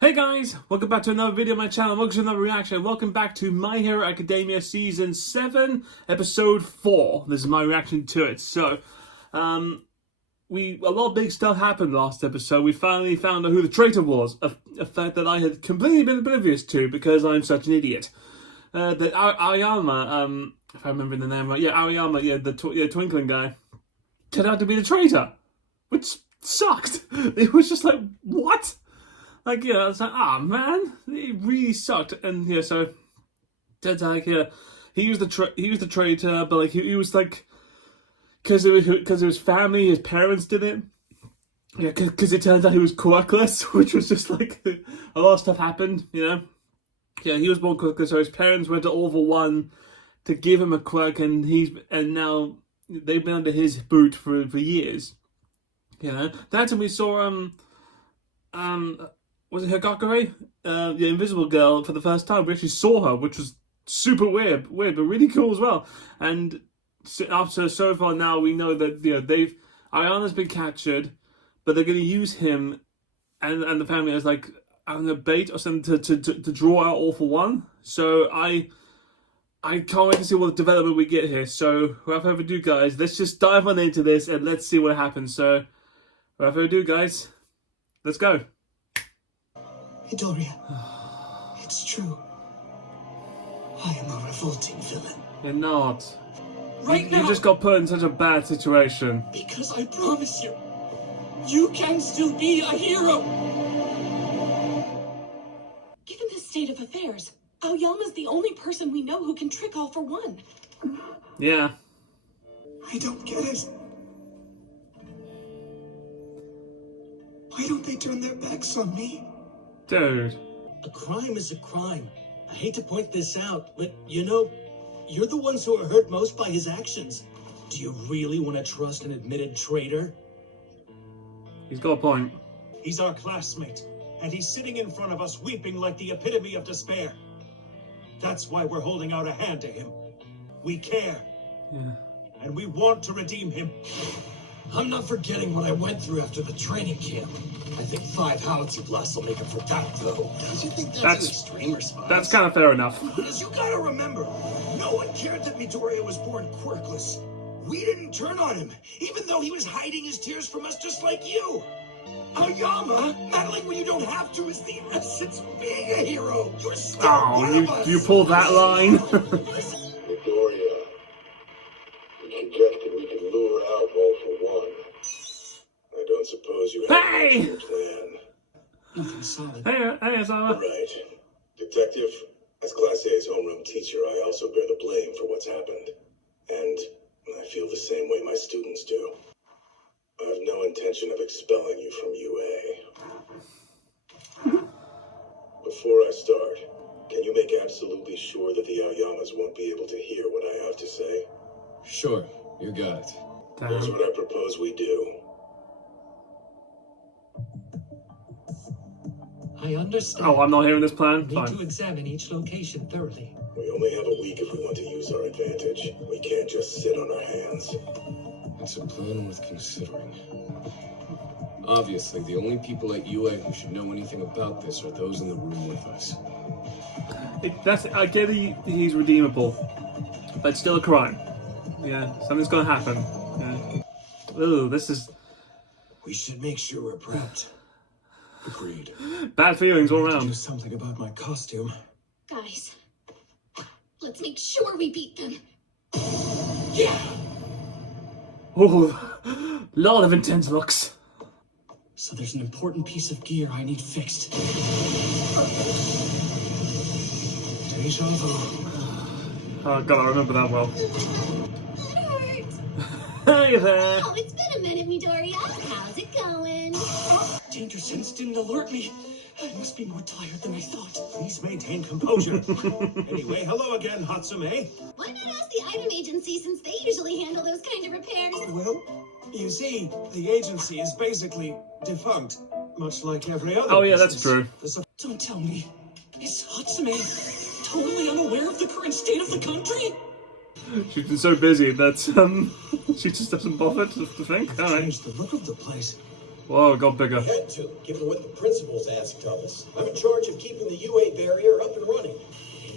Hey guys, welcome back to another video on my channel, welcome to another reaction, welcome back to My Hero Academia Season 7, Episode 4. This is my reaction to it. So, a lot of big stuff happened last episode. We finally found out who the traitor was, a fact that I had completely been oblivious to because I'm such an idiot. That Aoyama, if I remember the name right, Aoyama, the twinkling guy, turned out to be the traitor, which sucked. It was just like, what? Like, I was like, man, it really sucked. And so turns out, he was the traitor, but like he was like, because it was family, his parents did it. Yeah, because it turns out he was quirkless, which was just like a lot of stuff happened. Yeah, he was born quirkless, so his parents went to All for One to give him a quirk, and now they've been under his boot for years. That's when we saw was it Hagakure? The Invisible Girl for the first time. We actually saw her, which was super weird, but really cool as well. And so far now we know that Ayana's been captured, but they're going to use him and the family as like a bait or something to draw out All for One. So I can't wait to see what development we get here. So without further ado, guys, let's just dive on into this and let's see what happens. So without further ado, guys, let's go. Midoriya, it's true. I am a revolting villain. You're not. Right now, you just got put in such a bad situation. Because I promise you, you can still be a hero. Given this state of affairs, Aoyama's the only person we know who can trick All for One. Yeah. I don't get it. Why don't they turn their backs on me? Dude. A crime is a crime. I hate to point this out, but you're the ones who are hurt most by his actions. Do you really want to trust an admitted traitor? He's got a point. He's our classmate, and he's sitting in front of us weeping like the epitome of despair. That's why we're holding out a hand to him. We care. Yeah. And we want to redeem him. I'm not forgetting what I went through after the training camp. I think 5 howitzer blasts will make up for that, though. Don't you think that's an extreme response? That's kind of fair enough. Because you gotta remember, no one cared that Midoriya was born quirkless. We didn't turn on him, even though he was hiding his tears from us just like you. Aoyama, meddling when you don't have to is the essence of being a hero. You're still one of us. You pulled that line. Midoriya, you suggested we could lure out All for One. I don't suppose you have Hey! a plan. Nothing solid. Hey, Aizawa. Right. Detective, as Class A's homeroom teacher, I also bear the blame for what's happened. And I feel the same way my students do. I have no intention of expelling you from UA. Before I start, can you make absolutely sure that the Aoyamas won't be able to hear what I have to say? Sure, you got it. Here's what I propose we do. I understand. Oh, I'm not hearing this plan? Need Fine. to examine each location thoroughly. We only have a week if we want to use our advantage. We can't just sit on our hands. It's a plan worth considering. Obviously, the only people at UA who should know anything about this are those in the room with us. I get he's redeemable, but it's still a crime. Yeah, something's gonna happen. Yeah. Ooh, this is We should make sure we're prepped. Agreed. bad feelings all Do around. something about my costume. Guys, let's make sure we beat them. Yeah! Ooh, lot of intense looks. So there's an important piece of gear I need fixed. Deja vu. Oh god, I remember that well. That hurts. Hey there. Oh, it's been a minute, Midoriya. How's it going? Danger sense didn't alert me. I must be more tired than I thought. Please maintain composure. Anyway, hello again, Hatsume. Why not ask the item agency since they usually handle those kind of repairs? Well, you see, the agency is basically defunct, much like every other Oh yeah, that's business. true. Don't tell me. Is Hatsume totally unaware of the current state of the country? She's been so busy that she just doesn't bother to think. All right. Changed the look of the place. Whoa, it got bigger. Had to, given what the principals asked of us. I'm in charge of keeping the UA barrier up and running.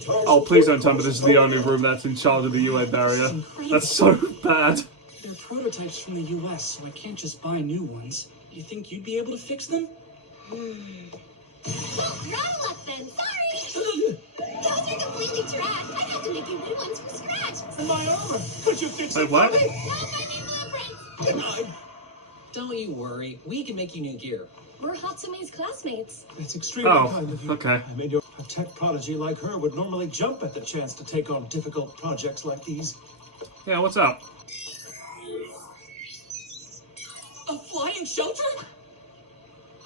Oh, please don't tell me this is the only room that's in charge of the UA barrier. That's so bad. They're prototypes from the US, so I can't just buy new ones. You think you'd be able to fix them? Well, you're out of luck then. Sorry. Those are completely trash. I'd have to make you new ones from scratch. My armor! Could you fix Wait, it what? for me? No, I need blueprints. Denied. Don't you worry, we can make you new gear. We're Hatsume's classmates. It's extremely Oh, kind of you. okay. I made a tech prodigy like her would normally jump at the chance to take on difficult projects like these. Yeah, what's up? A flying shelter?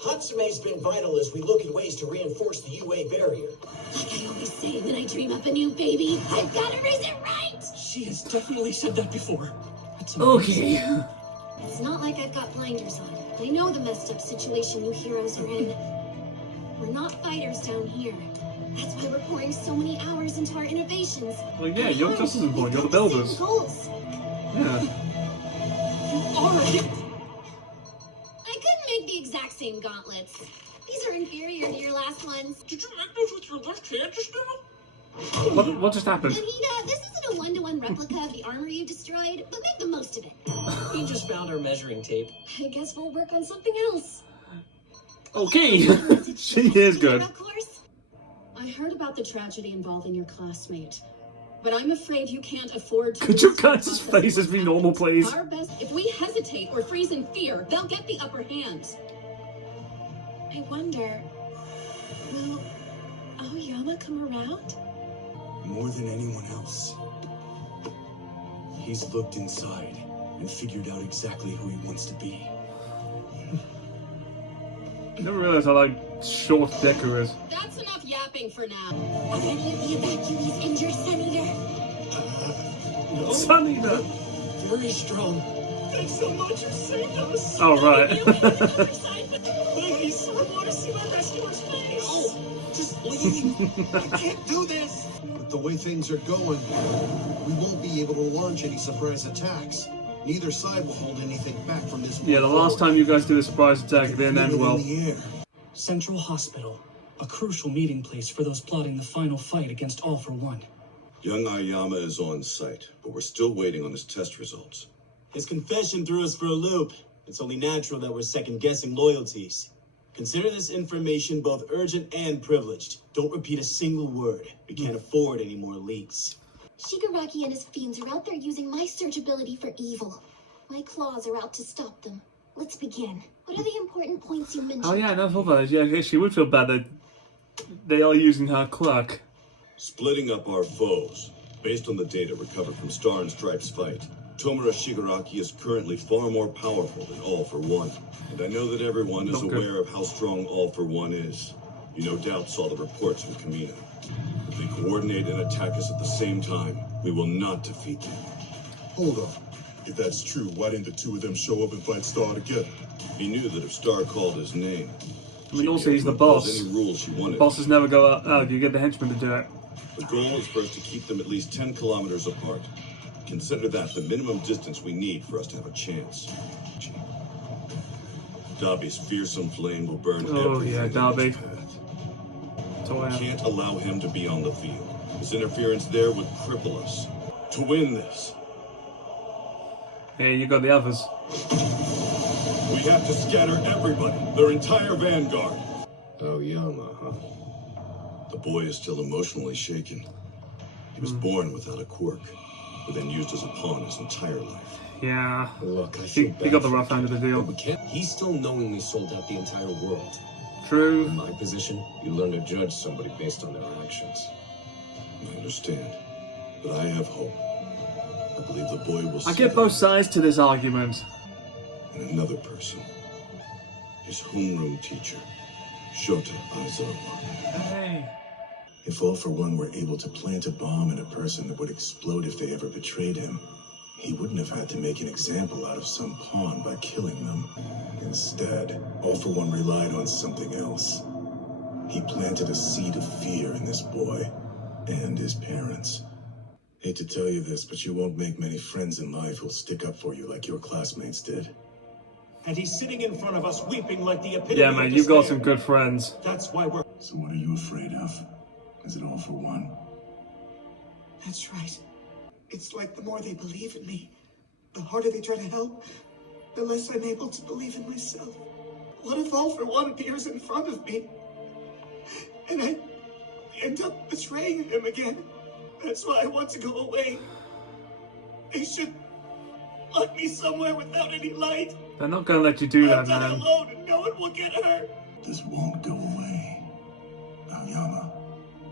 Hatsume's been vital as we look at ways to reinforce the UA barrier. Like I always say when I dream up a new baby, I've got to raise it right. She has definitely said that before. That's Okay. It's not like I've got blinders on. I know the messed up situation you heroes are in. We're not fighters down here. That's why we're pouring so many hours into our innovations. Well, yeah, you're just as important. You're the builders. Goals. Yeah. I couldn't make the exact same gauntlets. These are inferior to your last ones. Did you make those with your left hand just now? What just happened? Anita, this isn't a one-to-one replica of the armor you destroyed, but make the most of it. We just found our measuring tape. I guess we'll work on something else. Okay. She is good. Of course. I heard about the tragedy involving your classmate, but I'm afraid you can't afford to. Could you guys' faces be normal, please? Our best. If we hesitate or freeze in fear, they'll get the upper hand. I wonder, will Aoyama come around? More than anyone else. He's looked inside and figured out exactly who he wants to be. I never realized how like short Deku is. That's enough yapping for now. Are any of the evacuees injured, Sun Eater? Sun Eater. Very strong. Thanks so much, you saved us! Oh right. Please, I want to see my rescuer's face! No! Just leave! I can't do this! With the way things are going, we won't be able to launch any surprise attacks. Neither side will hold anything back from this point Yeah, the last time you guys did a surprise attack, it didn't end well. In the air. Central Hospital, a crucial meeting place for those plotting the final fight against All for One. Young Aoyama is on site, but we're still waiting on his test results. His confession threw us for a loop. It's only natural that we're second-guessing loyalties. Consider this information both urgent and privileged. Don't repeat a single word. We can't afford any more leaks. Shigaraki and his fiends are out there using my search ability for evil. My claws are out to stop them. Let's begin. What are the important points you mentioned? Oh yeah, I never thought about it. Yeah, I guess she would feel bad that they are using her clerk. Splitting up our foes. Based on the data recovered from Star and Stripes' fight, Tomura Shigaraki is currently far more powerful than All for One. And I know that everyone is aware of how strong All for One is. You no doubt saw the reports from Kamino. If they coordinate and attack us at the same time, we will not defeat them. Hold on. If that's true, why didn't the two of them show up and fight Star together? He knew that if Star called his name, I mean, also he's the boss. any rules she wanted. Bosses never go out. Oh, you get the henchmen to do it. The goal is for us to keep them at least 10 kilometers apart. Consider that the minimum distance we need for us to have a chance. Dabi's fearsome flame will burn Oh everything yeah, in Dabi. its path. We can't allow him to be on the field. His interference there would cripple us. To win this, Yeah, you got the others. we have to scatter everybody, their entire vanguard. Aoyama, huh? The boy is still emotionally shaken. He was born without a quirk, but then used as a pawn his entire life. Yeah. Look, I He feel bad got the for rough him, end of the deal. but we can't. He still knowingly sold out the entire world. True. In my position, you learn to judge somebody based on their actions. I understand, but I have hope. I believe the boy will I see get both sides to this argument. and another person. His homeroom teacher, Shota Aizawa. Hey. If All for One were able to plant a bomb in a person that would explode if they ever betrayed him, he wouldn't have had to make an example out of some pawn by killing them. Instead, All for One relied on something else. He planted a seed of fear in this boy and his parents. Hate to tell you this, but you won't make many friends in life who'll stick up for you like your classmates did. and he's sitting in front of us weeping like the epitome Yeah, of man, you've got despair. some good friends. That's why we're... So what are you afraid of? Is it all for one? That's right. It's like the more they believe in me, the harder they try to help, the less I'm able to believe in myself. What if All for One appears in front of me, and I end up betraying him again? That's why I want to go away. They should lock me somewhere without any light. They're not gonna let you do that, I'm not man. alone and no one will get hurt. This won't go away. Aoyama,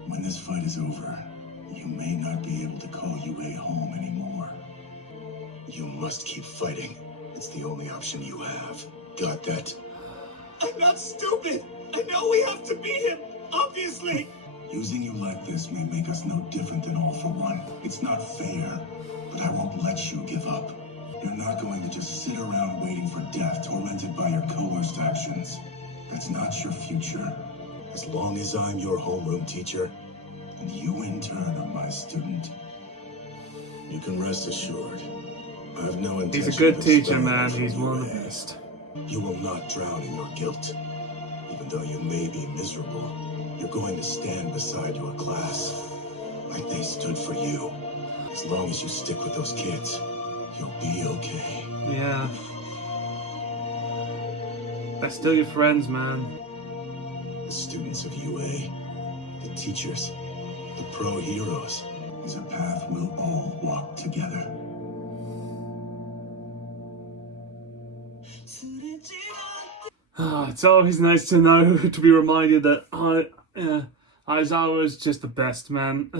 when this fight is over, you may not be able to call UA home anymore. You must keep fighting. It's the only option you have. Got that? I'm not stupid. I know we have to beat him, obviously. Using you like this may make us no different than All for One. It's not fair, but I won't let you give up. You're not going to just sit around waiting for death, tormented by your coerced actions. That's not your future. As long as I'm your homeroom teacher, and you in turn are my student, you can rest assured. I have no intention. He's a good of teacher, expelling man. you from He's one of the UA. best. You will not drown in your guilt. Even though you may be miserable, you're going to stand beside your class, like they stood for you. As long as you stick with those kids, you'll be okay. Yeah. They're still your friends, man. The students of UA, the teachers, the pro heroes, is a path we'll all walk together. It's always nice to know, to be reminded that Aizawa is just the best, man.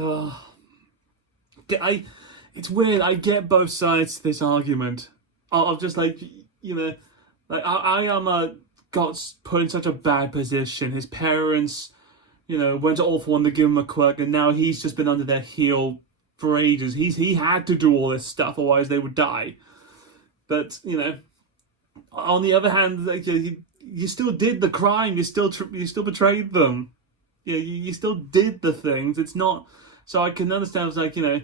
It's weird, I get both sides to this argument. Of just like, you know, like Aoyama got put in such a bad position. His parents, you know, went to All for One to give him a quirk, and now he's just been under their heel for ages. He had to do all this stuff, otherwise they would die. But, you know, on the other hand, like, you still did the crime. You still betrayed them. You still did the things. It's not. So I can understand. It's like, you know,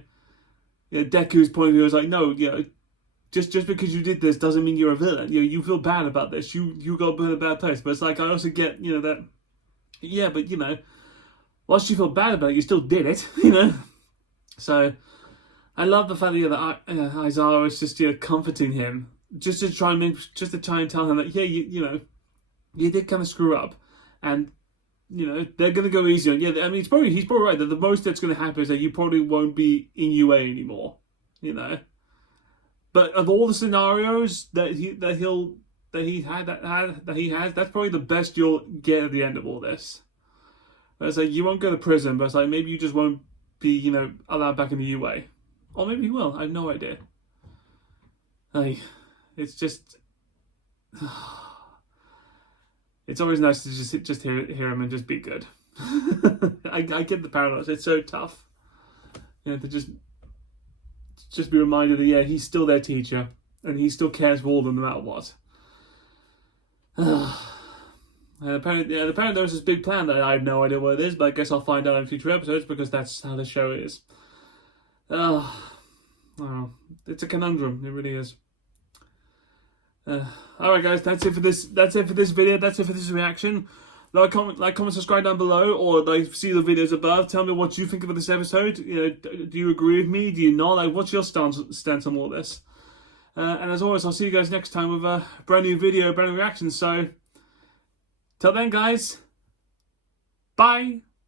Deku's point of view is like, no, you know, just because you did this doesn't mean you're a villain. You feel bad about this. You got put in a bad place. But it's like, I also get, you know, that. Yeah, but you know, whilst you feel bad about it, you still did it. You know. So I love the fact that Aizawa is just comforting him. Just to try and tell him that, yeah, you know, you did kind of screw up, and you know they're gonna go easy on. Yeah, I mean, he's probably right that the most that's gonna happen is that you probably won't be in UA anymore. You know, but of all the scenarios that he has, that's probably the best you'll get at the end of all this. But it's like you won't go to prison, but it's like maybe you just won't be, you know, allowed back in the UA, or maybe you will. I have no idea. Like. It's just, it's always nice to just hear him and just be good. I get the paradox. It's so tough, you know, to just be reminded that yeah, he's still their teacher and he still cares for all of them no matter what. And apparently there's this big plan that I have no idea what it is, but I guess I'll find out in future episodes because that's how the show is. Oh, it's a conundrum. It really is. Alright guys, that's it for this video, that's it for this reaction. Like, comment, subscribe down below, or like see the videos above. Tell me what you think of this episode. You know, do you agree with me? Do you not? Like, what's your stance on all this? And as always, I'll see you guys next time with a brand new video, brand new reaction. So, till then guys, bye!